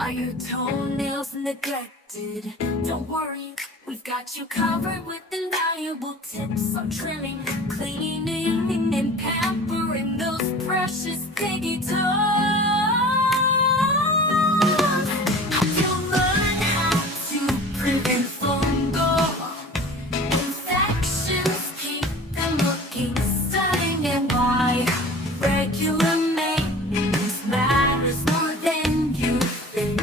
Are your toenails neglected? Don't worry, we've got you covered with invaluable tips on trimming, cleaning, and pampering those precious piggy toes. You'll learn how to prevent fungal infections, keep them looking stunning, and why regular maintenance matters more than you think.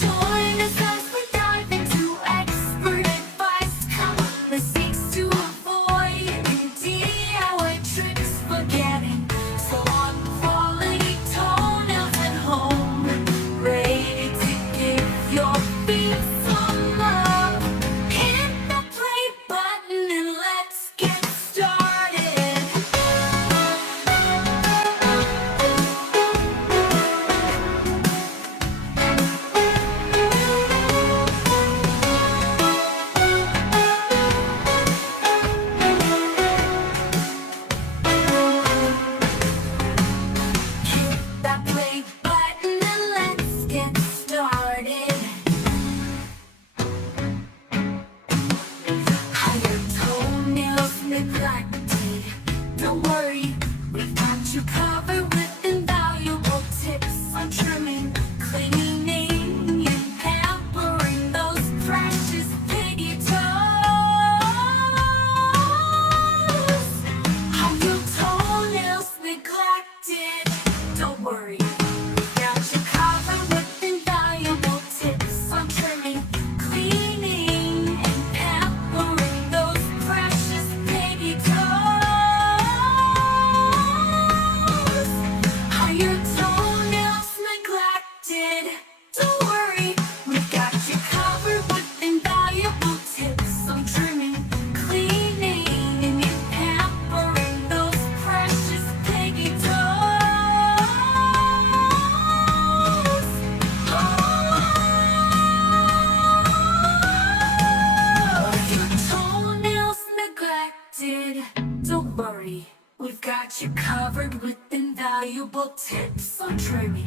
Join us as we dive into expert advice, common mistakes to avoid, and DIY tricks for getting salon quality toenails at home. Ready to give your feet some love? Hit the play button and let's get started. Hit that play button and let's get started. Are your toenails neglected? Don't worry, we've got you covered with invaluable tips on trimming, cleaning, and pampering those precious piggy toes. Are your toenails neglected? Don't worry, we've got you covered with invaluable tips on trimming, cleaning, and pampering those precious piggy toes. Are your toenails neglected? Don't worry, we've got you covered with invaluable tips on trimming, cleaning, and pampering those precious piggy toes. Your toenails neglected? Don't worry, we've got you covered with invaluable tips on trimming.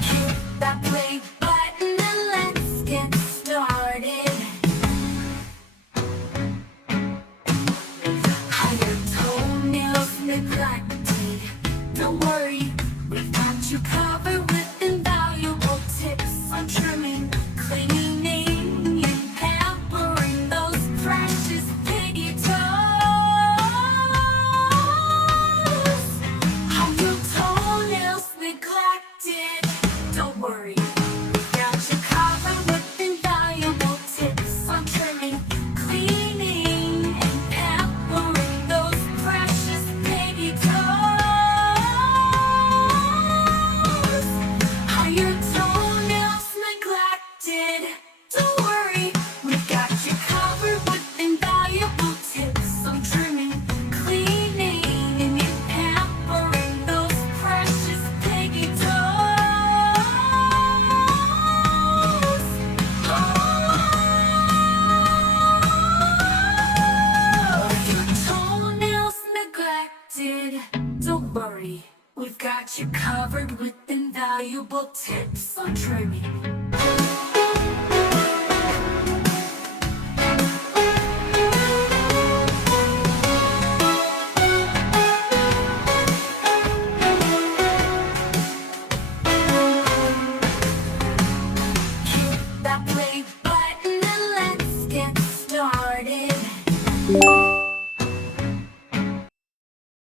Hit that play button and let's get started. Are your toenails neglected? Don't worry, we've got you covered with invaluable tips on trimming, cleaning, and pampering those precious piggy toes. Are your toenails neglected? Don't worry, we've got you covered with invaluable tips on trimming, cleaning, and pampering those precious piggy toes. Are your toenails neglected? Don't worry, we've got you covered with invaluable tips on trimming, cleaning, and pampering those precious piggy toes. Your toenails neglected? Don't worry, we've got you covered with invaluable tips on trimming,